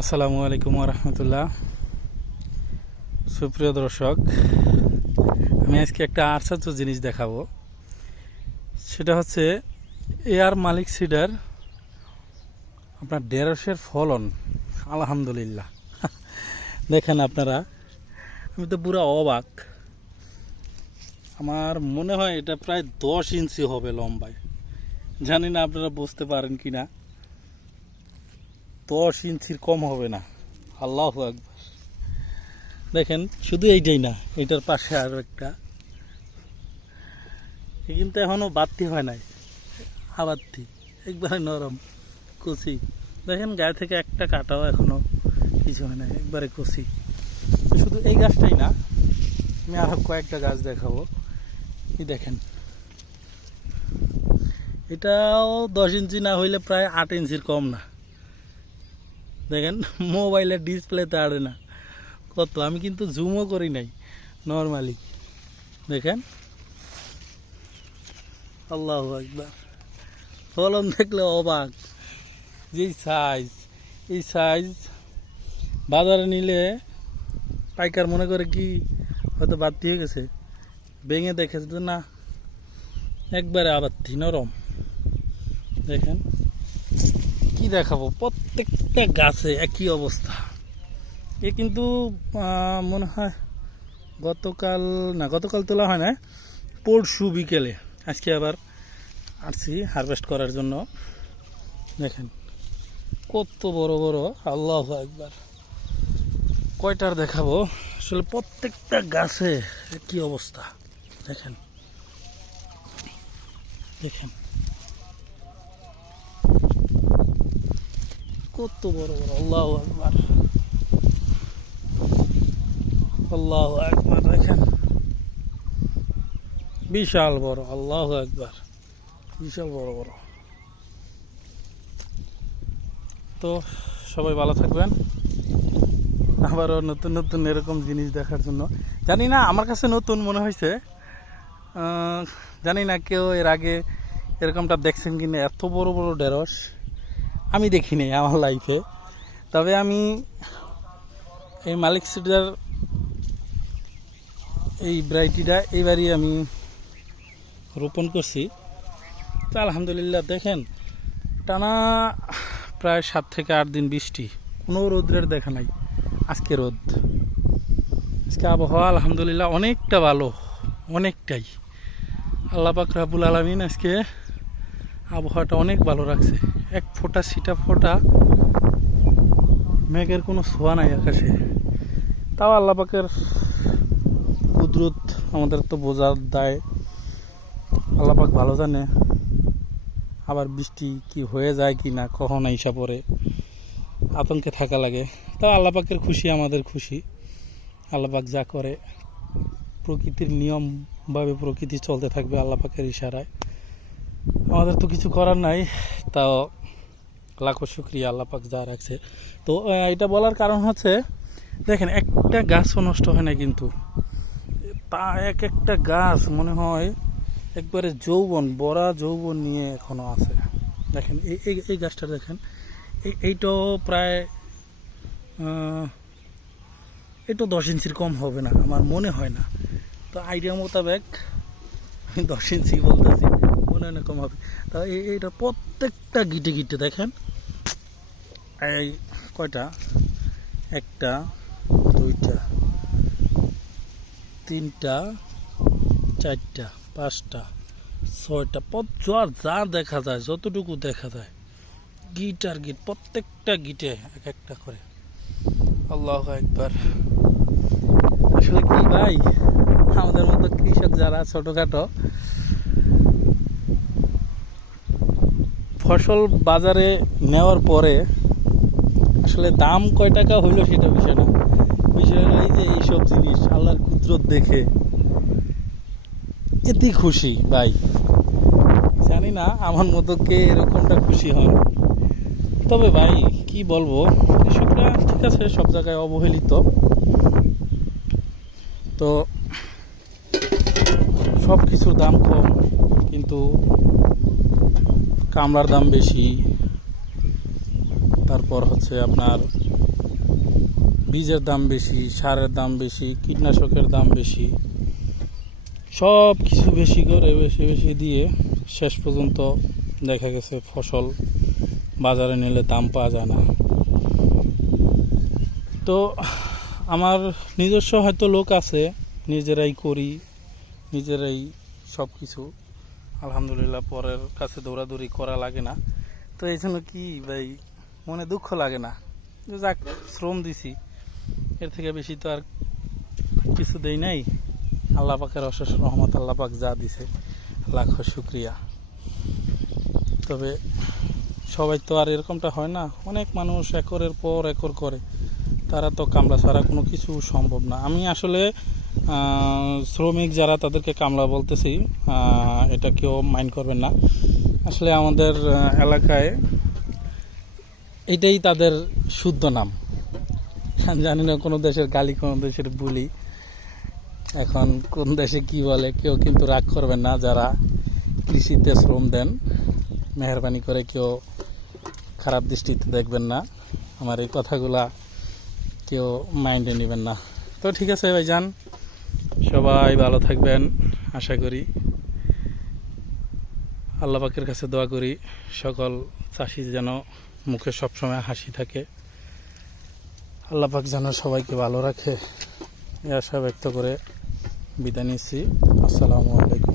আসসালামু আলাইকুম রহমতুল্লাহ। সুপ্রিয় দর্শক, আমি আজকে একটা আশ্চর্য জিনিস দেখাবো। সেটা হচ্ছে এয়ার মালিক সিডার আপনার ঢেঁড়সের ফলন। আলহামদুলিল্লাহ, দেখেন আপনারা, আমি তো পুরো অবাক। আমার মনে হয় এটা প্রায় 10 ইঞ্চি হবে লম্বায়। জানি না আপনারা বুঝতে পারেন কি না। 10 ইঞ্চির কম হবে না। আল্লাহু আকবার। দেখেন, শুধু এইটাই না, এটার পাশে আরও একটা, কিন্তু এখনো বাড়তি হয় নাই। আবারতি একবারে নরম কচি। দেখেন, গায়ে থেকে একটা কাটাও এখনো কিছু হয় না, একবারে কচি। শুধু এই গাছটাই না, আমি আরো কয়েকটা গাছ দেখাবো। এই দেখেন, এটাও 10 ইঞ্চি না হইলে প্রায় 8 ইঞ্চির কম না। দেখেন, মোবাইলের ডিসপ্লেতে আড়ে না কত। আমি কিন্তু জুমও করি নাই, নর্মালি। দেখেন, আল্লাহু আকবার। ফলন দেখলে অবাক। যেই সাইজ, এই সাইজ বাজারে নিলে পাইকার মনে করে কি হয়তো বাড়তি হয়ে গেছে। ভেঙে দেখেছে তো না, একবারে আবারতি নরম। দেখেন, কি দেখাবো, প্রত্যেকটা গাছে একই অবস্থা। এ কিন্তু মনে হয় গতকাল তোলা হয় না, পরশু বিকেলে। আজকে আবার আসছি হারভেস্ট করার জন্য। দেখেন কত বড় বড়, আল্লাহু আকবার। কয়টার দেখাবো, আসলে প্রত্যেকটা গাছে কি অবস্থা। দেখেন দেখেন কত বড় বড়, আল্লাহু আকবার, আল্লাহু আকবার। দেখেন, বিশাল বড়, আল্লাহু আকবার, বিশাল বড় বড়। তো সবাই ভালো থাকবেন, আবারও নতুন নতুন এরকম জিনিস দেখার জন্য। জানি না, আমার কাছে নতুন মনে হয়েছে। জানি না কেউ এর আগে এরকমটা দেখছেন কিনা। এত বড় বড় ঢেঁড়স আমি দেখিনি আমার লাইফে। তবে আমি এই মালিক সিডার এই ভ্যারাইটিটা এইবারই আমি রোপণ করছি। তো আলহামদুলিল্লাহ, দেখেন, টানা প্রায় 7 থেকে 8 দিন বৃষ্টি, কোনো রোদ্রের দেখা নাই। আজকে রোদ, আজকে আবহাওয়া আলহামদুলিল্লাহ অনেকটা ভালো, অনেকটাই। আল্লাহ পাক রাব্বুল আলামিন আজকে আবহাওয়াটা অনেক ভালো রাখছে। এক ফোঁটা ছিটা ফোঁটা মেঘের কোনো ছোঁয়া নাই আকাশে। তাও আল্লাহ পাকের কুদরত আমাদের তো বোঝার দায়। আল্লাহ পাক ভালো জানে আবার বৃষ্টি কি হয়ে যায় কি না, কখন আইসা পড়ে, আতঙ্কে থাকা লাগে। তাও আল্লাহ পাকের খুশি, আমাদের খুশি। আল্লাহ পাক যা করে, প্রকৃতির নিয়মভাবে প্রকৃতি চলতে থাকবে আল্লাহ পাকের ইশারায়। আমাদের তো কিছু করার নাই। তাও লাখো শুকরিয়া, আল্লাহ পাক যা রাখছে। তো এটা বলার কারণ হচ্ছে, দেখেন, একটা গাছও নষ্ট হয় না কিন্তু। তা এক একটা গাছ মনে হয় একবারে যৌবন, বড়া যৌবন নিয়ে এখনো আছে। দেখেন, এই গাছটা দেখেন, এইটাও প্রায় এটা 10 ইঞ্চির কম হবে না, আমার মনে হয় না। তো আইডিয়া মোতাবেক আমি 10 ইঞ্চি বলতেছি, মনে হয় না কম হবে। তা এইটা প্রত্যেকটা গিটে গিটে দেখেন, এই কয়টা, একটা, দুইটা, তিনটা, চারটা, পাঁচটা, ছয়টা, যা দেখা যায়, যতটুকু দেখা যায়, গিট আর গিট, প্রত্যেকটা গিটে এক একটা করে। আল্লাহু আকবার। আসলে কি ভাই, আমাদের মতো কৃষক যারা ছোটখাটো, ফসল বাজারে নেওয়ার পরে আসলে দাম কয় টাকা হইলো সেটা বিষয় না। বিষয় হলো এই যে এইসব জিনিস আল্লাহর কুদরত দেখে এতেই খুশি ভাই। জানি না আমার মতো কে এরকমটা খুশি হন। তবে ভাই কি বলবো, কৃষকরা ঠিক আছে সব জায়গায় অবহেলিত। তো সব কিছুর দাম কম, কিন্তু কামলার দাম বেশি, তারপর হচ্ছে আপনার বীজের দাম বেশি, সারের দাম বেশি, কীটনাশকের দাম বেশি, সব কিছু বেশি করে বেশি দিয়ে শেষ পর্যন্ত দেখা গেছে ফসল বাজারে নিলে দাম পাওয়া যায় না। তো আমার নিজস্ব হয়তো লোক আছে, নিজেরাই করি, নিজেরাই সব কিছু আলহামদুলিল্লাহ, পরের কাছে দৌড়াদৌড়ি করা লাগে না। তো এই জন্য কি ভাই মনে দুঃখ লাগে না যে যাক শ্রম দিছি, এর থেকে বেশি তো আর কিছু দেই নাই। আল্লাহ পাকের অশেষ রহমত, আল্লাহ পাক যা দিছে লাখো শুক্রিয়া। তবে সবাই তো আর এরকমটা হয় না, অনেক মানুষ একরের পর একর করে, তারা তো কামলা ছাড়া কোনো কিছু সম্ভব না। আমি আসলে শ্রমিক যারা তাদেরকে কামলা বলতেছি, এটা কেউ মাইন্ড করবেন না। আসলে আমাদের এলাকায় এটাই তাদের শুদ্ধ নাম। জানি না কোনো দেশের গালি, কোনো দেশের বুলি, এখন কোন দেশে কি বলে কেউ কিন্তু রাগ করবেন না। যারা কৃষিতে শ্রম দেন, মেহরবানি করে কেউ খারাপ দৃষ্টিতে দেখবেন না, আমার এই কথাগুলা কেউ মাইন্ডে নেবেন না। তো ঠিক আছে ভাইজান, সবাই ভালো থাকবেন আশা করি। আল্লাহ পাকের কাছে দোয়া করি সকল চাষি যেন মুখে সবসময় হাসি থাকে, আল্লাহ পাক যেন সবাইকে ভালো রাখে, এই আশা ব্যক্ত করে বিদায় নিচ্ছি। আসসালামু আলাইকুম।